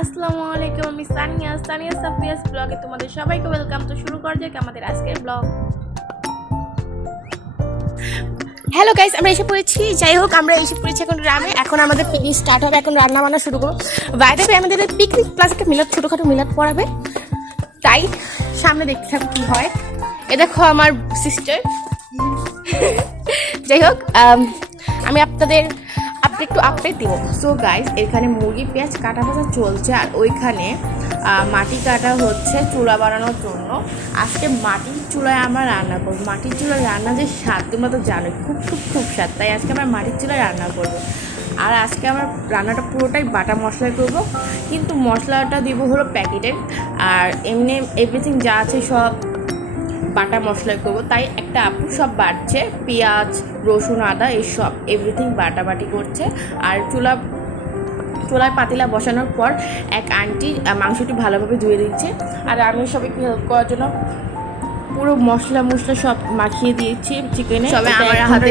আসসালামু আলাইকুম, আমি সানিয়া সাফিয়াস ব্লগে তোমাদের সবাইকে ওয়েলকাম। তো শুরু করা যাক আমাদের আজকের ব্লগ। হ্যালো গাইস, আমরা এসে পড়েছি। যাই হোক, আমরা এসে পড়েছি এখন গ্রামে। এখন আমাদের পিকনিক স্টার্ট হবে, এখন রান্না বান্না শুরু করবো। বাইরে আমাদের পিকনিক প্লাস একটা মিলাদ, ছোটোখাটো মিলাদ পড়াবে, তাই সামনে দেখতে থাকো কি হয়। এ দেখো আমার সিস্টার। যাই হোক, আমি আপনাদের একটু আপডেট দিব। সো গাইস, এখানে মুরগি পেঁয়াজ কাটা ভাজা চলছে, আর ওইখানে মাটি কাটা হচ্ছে চুলা বানানোর জন্য। আজকে মাটির চুলায় আমরা রান্না করবো। মাটির চুলায় রান্না যে স্বাদ তোমরা তো জানোই, খুব খুব খুব স্বাদ। তাই আজকে আমরা মাটির চুলায় রান্না করবো। আর আজকে আমরা রান্নাটা পুরোটাই বাটা মশলায় করবো, কিন্তু মশলাটা দিব হলো প্যাকেটের, আর এমনি এভরিথিং যা আছে সব বাটা মশলা করবো। তাই একটা আপু সব বাটছে, পেঁয়াজ রসুন আদা এইসব এভরিথিং বাটাবাটি করছে। আর চুলায় পাতিলা বসানোর পর এক আন্টি মাংসটি ভালোভাবে ধুয়ে দিচ্ছে, আর আমি সবাইকে হেল্প করার জন্য পুরো মশলা সব মাখিয়ে দিয়েছি চিকেনে। সবাই আমার হাতে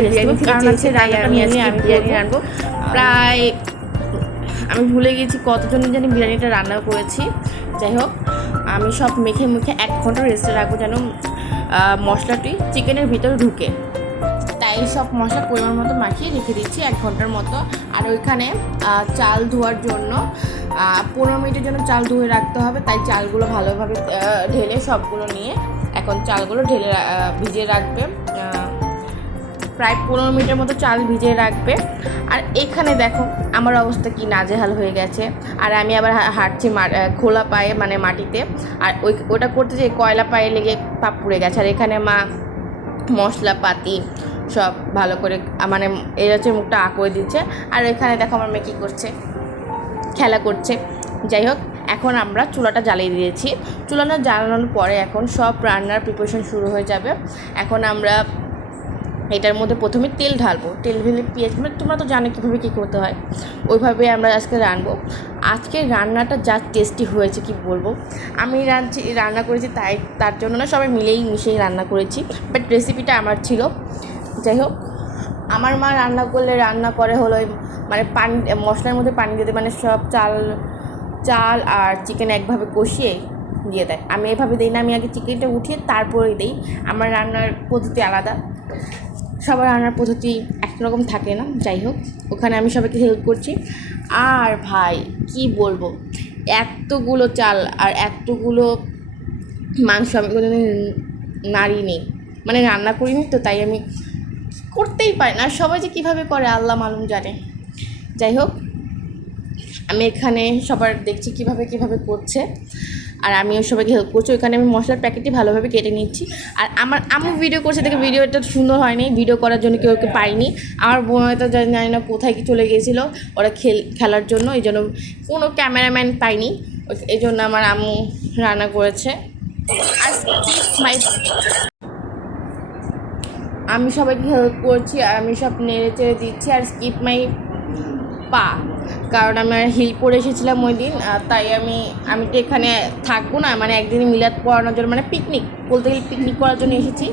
বিরিয়ানি আমি বিরিয়ানি রানবো। প্রায় আমি ভুলে গেছি কতজনই জানি বিরিয়ানিটা রান্না করেছি। যাই হোক, আমি সব মেখে 1 ঘন্টা রেস্টে রাখবো যেন মশলাটি চিকেনের ভিতরে ঢুকে। তাই সব মশলা পরিমাণ মতো মাখিয়ে রেখে দিচ্ছি 1 ঘন্টার মতো। আর ওইখানে চাল ধোয়ার জন্য 15 মিনিটের জন্য চাল ধুয়ে রাখতে হবে। তাই চালগুলো ভালোভাবে ঢেলে সবগুলো নিয়ে এখন চালগুলো ঢেলে ভিজিয়ে রাখবে। প্রায় 15 মিনিটের মতো চাল ভিজিয়ে রাখবে। আর এখানে দেখো আমার অবস্থা কি নাজেহাল হয়ে গেছে। আর আমি আবার হাঁটছি খোলা পায়ে, মানে মাটিতে। আর ওটা করতে যে কয়লা পায়ে লেগে পা পুড়ে গেছে। আর এখানে মা মশলাপাতি সব ভালো করে মানে এর হচ্ছে মুখটা করে দিচ্ছে। আর এখানে দেখো আমার মেয়ে কী করছে, খেলা করছে। যাই হোক, এখন আমরা চুলাটা জ্বালিয়ে দিয়েছি। চুলাটা জ্বালানোর পরে এখন সব রান্নার প্রিপারেশন শুরু হয়ে যাবে। এখন আমরা এটার মধ্যে প্রথমে তেল ঢালবো, তেল ঢেলে পেঁয়াজ, মানে তোমরা তো জানো কীভাবে কী করতে হয়, ওইভাবে আমরা আজকে রানবো। আজকে রান্নাটা যা টেস্টি হয়েছে কি বলবো। আমি রান্না করেছি, তার জন্য না, সবাই মিশেই রান্না করেছি, বাট রেসিপিটা আমার ছিল। যাই হোক, আমার মা রান্না করে হলো মানে পানি, মশলার মধ্যে পানি দিতে, মানে সব চাল আর চিকেন একভাবে কষিয়ে দিয়ে দেয়। আমি এভাবে দিই না, আমি আগে চিকেনটা উঠিয়ে তারপরে দিই। আমার রান্নার পদ্ধতি আলাদা, সবার রান্নার পদ্ধতি একরকম থাকে না। যাই হোক, ওখানে আমি সবাইকে হেল্প করছি। আর ভাই কি বলবো, এতগুলো চাল আর এতগুলো মাংস আমি কোনোদিন নাড়িনি, মানে রান্না করিনি তো, তাই আমি করতেই পারি না। সবাই যে কীভাবে করে আল্লাহ মালুম জানে। যাই হোক, আমি এখানে সবার দেখছি কীভাবে করছে, আর আমিও সবাইকে হেল্প করছি। ওইখানে আমি মশলার প্যাকেটটি ভালোভাবে কেটে নিচ্ছি। আর আমার আম্মু ভিডিও করছে দেখে ভিডিওটা সুন্দর হয়নি, ভিডিও করার জন্য কেউ পাইনি। আমার বোন হয়তো জানি না কোথায় কি চলে গিয়েছিলো ওরা খেলার জন্য, এই জন্য কোনো ক্যামেরাম্যান পাইনি। এই জন্য আমার আম্মু রান্না করেছে। আর আমি সবাইকে হেল্প করছি, আর আমি সব নেড়ে চেড়ে দিচ্ছি। আর স্কিপ মাই পা, কারণ আমি হিল পরে এসেছিলাম ওই দিন, তাই আমি তো এখানে থাকবো না, মানে একদিনই মিলাদ পড়ানোর জন্য, মানে পিকনিক বলতে গেলে পিকনিক করার জন্য এসেছি।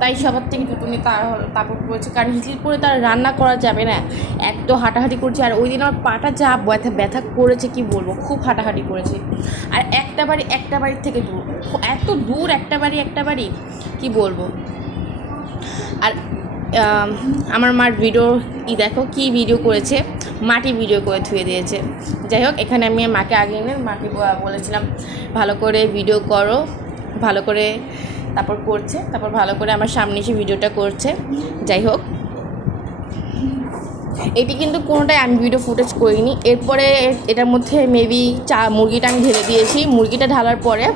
তাই সবার থেকে জুতো নিয়ে তারপর পড়েছি, কারণ হিল পরে তার রান্না করা যাবে না। এক তো হাঁটাহাঁটি করছি, আর ওই দিন আমার পাটা যা ব্যথা করেছে কি বলবো, খুব হাঁটাহাঁটি করেছি। আর একটা বাড়ির থেকে দূর, এত দূর একটা বাড়ি কি বলবো। আর আমার মার ভিডিও দেখো কি ভিডিও করেছে, মাটি ভিডিও করে ধুয়ে দিয়েছে। যাই হোক, এখানে আমি মাকে আগে এনে মাকে বলেছিলাম ভালো করে ভিডিও করো, ভালো করে, তারপর করছে, তারপর ভালো করে আমার সামনে এসে ভিডিওটা করছে। যাই হোক, এটি কিন্তু কোনোটাই আমি ভিডিও ফুটেজ করিনি। এরপরে এটার মধ্যে মেবি মুরগিটা আমি ঢেলে দিয়েছি। মুরগিটা ঢালার পরে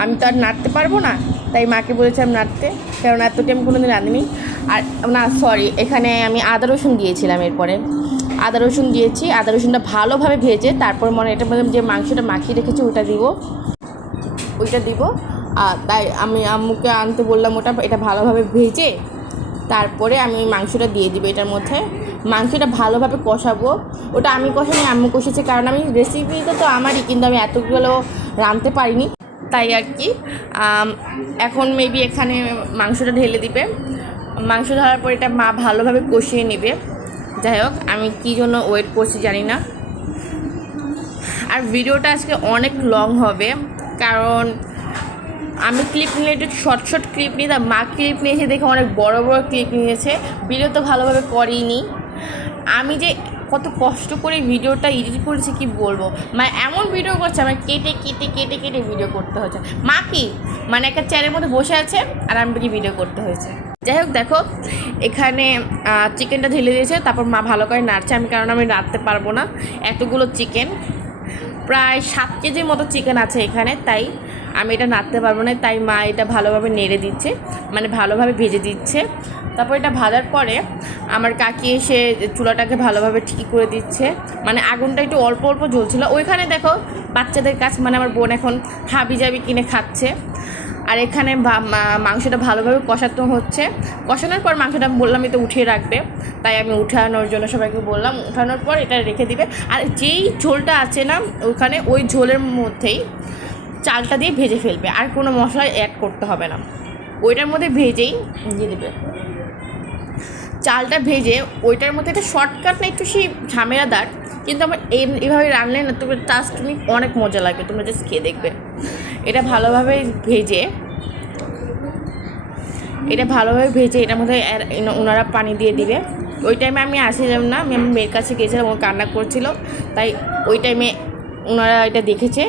আমি তো আর নাড়তে পারবো না, তাই মাকে বলেছিলাম নাড়তে, কারণ এতটি আমি কোনোদিন রাঁধিনি। আর না, সরি, এখানে আমি আদা রসুন দিয়েছিলাম। এরপরে আদা রসুন দিয়েছি, আদা রসুনটা ভালোভাবে ভেজে তারপর এটার মধ্যে যে মাংসটা মাখিয়ে রেখেছি ওইটা দিব। আর তাই আমি আম্মুকে আনতে বললাম এটা ভালোভাবে ভেজে তারপরে আমি মাংসটা দিয়ে দিব এটার মধ্যে। মাংসটা ভালোভাবে কষাবো, ওটা আমি কষানি, আম্মু কষেছে, কারণ আমি রেসিপিটা তো আমারই, কিন্তু আমি এতগুলো রাঁধতে পারিনি, তাই আর কি। এখন মেবি এখানে মাংসটা ঢেলে দিবে। মাংস ঢালার পর এটা মা ভালোভাবে কষিয়ে নেবে। যাই হোক, আমি কী জন্য ওয়েট করছি জানি না। আর ভিডিওটা আজকে অনেক লং হবে, কারণ আমি ক্লিপ নিলে একটু শর্ট শর্ট ক্লিপ নিই, মা ক্লিপ নিয়েছে দেখে অনেক বড় বড় ক্লিপ নিয়েছে, ভিডিও তো ভালোভাবে করিনি। আমি যে কত কষ্ট করে ভিডিওটা এডিট করেছি কি বলবো, মানে এমন ভিডিও করছে আমার কেটে কেটে কেটে কেটে ভিডিও করতে হয়েছে। মা কি মানে একটা চেয়ারের মধ্যে বসে আছে আর আমি কি ভিডিও করতে হয়েছে। যাই হোক, দেখো এখানে চিকেনটা ঢেলে দিয়েছে, তারপর মা ভালো করে নাড়ছে। কারণ আমি নাড়তে পারবো না, এতগুলো চিকেন, প্রায় 7 কেজির মতো চিকেন আছে এখানে, তাই আমি এটা নাড়তে পারবো না। তাই মা এটা ভালোভাবে নেড়ে দিচ্ছে, মানে ভালোভাবে ভেজে দিচ্ছে। তারপর এটা ভাজার পরে আমার কাকি এসে চুলাটাকে ভালোভাবে ঠিক করে দিচ্ছে, মানে আগুনটা একটু অল্প অল্প জ্বলছিল। ওইখানে দেখো বাচ্চাদের কাছে, মানে আমার বোন এখন হাবি জাবি কিনে খাচ্ছে। আর এখানে মাংসটা ভালোভাবে কষানো হচ্ছে। কষানোর পর মাংসটা বললাম তো উঠিয়ে রাখবে, তাই আমি উঠানোর জন্য সবাইকে বললাম। উঠানোর পর এটা রেখে দিবে। আর যেই ঝোলটা আছে না ওখানে, ওই ঝোলের মধ্যেই চালটা দিয়ে ভেজে ফেলবে, আর কোনো মশলা অ্যাড করতে হবে না, ওইটার মধ্যে ভেজেই দিয়ে দেবে। চালটা ভেজে ওইটার মধ্যে একটা শর্টকাট না, একটু সেই ঝামেলাদার, কিন্তু আমার এইভাবে রান্নলে না তোমার টাস্ট তুমি অনেক মজা লাগবে, তোমরা জাস্ট খেয়ে দেখবে। এটা ভালোভাবে ভেজে এটার মধ্যে ওনারা পানি দিয়ে দিবে। ওই টাইমে আমি আসছিলাম না, আমি আমার মেয়ের কাছে গিয়েছিলাম, ও কান্না করছিল, তাই ওই টাইমে ওনারা এটা দেখেছে।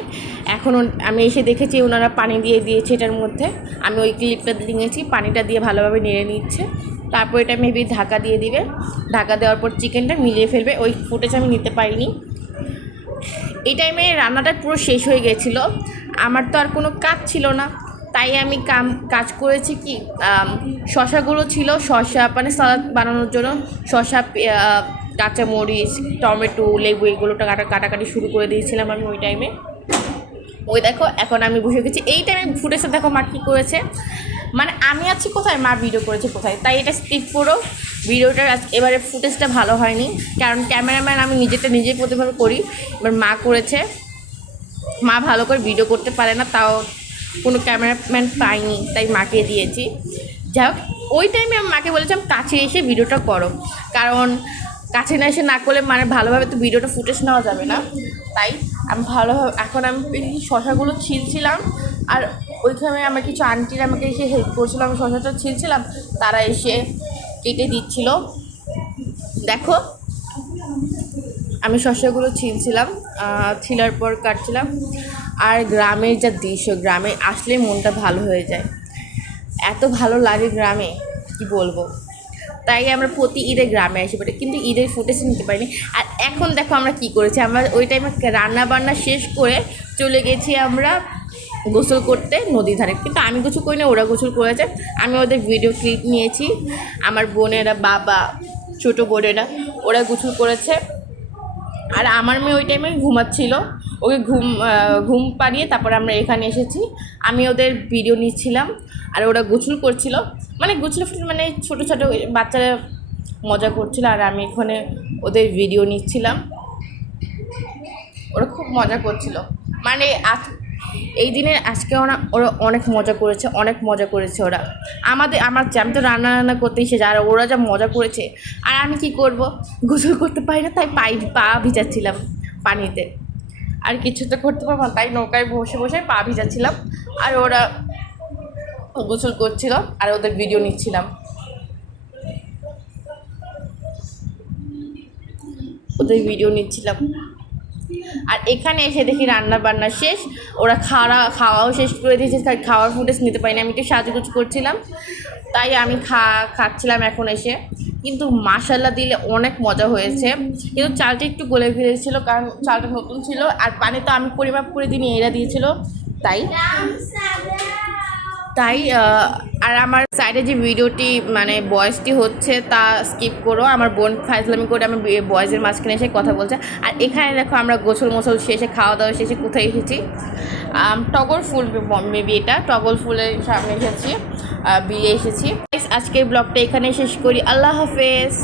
এখন আমি এসে দেখেছি ওনারা পানি দিয়ে দিয়েছে এটার মধ্যে। আমি ওই ক্লিপটা দিয়েছি, পানিটা দিয়ে ভালোভাবে নেড়ে নিচ্ছে। তারপর এটা মেবি ঢাকা দিয়ে দিবে। ঢাকা দেওয়ার পর চিকেনটা মিলিয়ে ফেলবে। ওই ফুটেজ আমি নিতে পারিনি। এই টাইমে রান্নাটা পুরো শেষ হয়ে গেছিলো, আমার তো আর কোনো কাজ ছিল না, তাই আমি কাজ করেছি কি, শশাগুলো ছিল, শশা মানে সালাদ বানানোর জন্য শশা, কাঁচামরিচ, টমেটো, লেবু এগুলোটা কাটাকাটি শুরু করে দিয়েছিলাম আমি ওই টাইমে। ওই দেখো এখন আমি বসে গেছি। এই টাইমে ফুটেজটা দেখো মা কী করেছে, মানে আমি আছি কোথায়, মা ভিডিও করেছে কোথায়, তাই এটা স্কিপ করো। ভিডিওটার এবারে ফুটেজটা ভালো হয়নি, কারণ ক্যামেরাম্যান আমি নিজের প্রতিভাবে করি। এবার মা করেছে, মা ভালো করে ভিডিও করতে পারে না, তাও কোনো ক্যামেরাম্যান পাইনি, তাই মাকে দিয়েছি। যাই হোক, ওই টাইমে আমি মাকে বলেছিলাম কাছে এসে ভিডিওটা করো, কারণ কাছে না এসে না করলে মানে ভালোভাবে তো ভিডিওটা ফুটেজ নেওয়া যাবে না। তাই আমি ভালোভাবে এখন আমি শশাগুলো ছিলছিলাম, আর ওইখানে আমার কিছু আন্টিরা আমাকে এসে হেল্প করছিলো। আমি শশাটা ছিলছিলাম, তারা এসে কেটে দিচ্ছিল। দেখো আমি শশাগুলো ছিলছিলাম, ছিলার পর কাটছিলাম। আর গ্রামের যা দৃশ্য, গ্রামে আসলে মনটা ভালো হয়ে যায়, এত ভালো লাগে গ্রামে কি বলবো। তাই আমরা প্রতি ঈদে গ্রামে আসি পারি, কিন্তু ঈদের ফুটেজ নিতে পারিনি। আর এখন দেখো আমরা কি করেছি, আমরা ওই টাইমে রান্না বান্না শেষ করে চলে গেছি আমরা গোসল করতে নদীর ধারে, কিন্তু আমি গোসল করি না, ওরা গোসল করেছে। আমি ওদের ভিডিও ক্লিপ নিয়েছি, আমার বোনেরা, বাবা, ছোটো বোনেরা ওরা গোসল করেছে। আর আমার মেয়ে ওই টাইমে ঘুমাচ্ছিল, ওকে ঘুম পাড়িয়ে তারপর আমরা এখানে এসেছি। আমি ওদের ভিডিও নিচ্ছিলাম, আর ওরা গোসল করছিল, মানে মানে ছোটো ছোটো বাচ্চারা মজা করছিল, আর আমি এখানে ওদের ভিডিও নিচ্ছিলাম। ওরা খুব মজা করছিল, মানে এই দিনে আজকে ওরা অনেক মজা করেছে ওরা। আমার আমি তো রান্না করতে এসেছি, আর ওরা যা মজা করেছে। আর আমি কি করব, গোসল করতে পারি না, তাই পা ভিজাচ্ছিলাম পানিতে, আর কিছু তো করতে পারবো না, তাই নৌকায় বসে বসে পা ভিজাচ্ছিলাম। আর ওরা গোসল করছিল, আর ওদের ভিডিও নিচ্ছিলাম। আর এখানে এসে দেখি রান্না বান্না শেষ, ওরা খাওয়াও শেষ করে দিয়েছে, খাওয়ার ফুটেজ নিতে পারিনি। আমি একটু সাজুগুজ করছিলাম, তাই আমি খাচ্ছিলাম এখন এসে। কিন্তু মাশাল্লাহ দিলে অনেক মজা হয়েছে, কিন্তু চালটা একটু গলে ফেলেছিলো, কারণ চালটা নতুন ছিল, আর পানি তো আমি পরিমাপ করে দিইনি, এরা দিয়েছিল, তাই। আর আমার সাইডে যে ভিডিওটি মানে ভয়েসটি হচ্ছে তা স্কিপ করো, আমার বোন ফাইজলামি করে আমি ভয়েসের মাঝখানে এসে কথা বলছে। আর এখানে দেখো আমরা গোসল শেষে, খাওয়া দাওয়া শেষে কোথায় এসেছি, টগর ফুল, মেবি এটা টগর ফুলের সামনে এসেছি, বিলে এসেছি। আজকের ব্লগটা এখানে শেষ করি, আল্লাহ হাফেজ।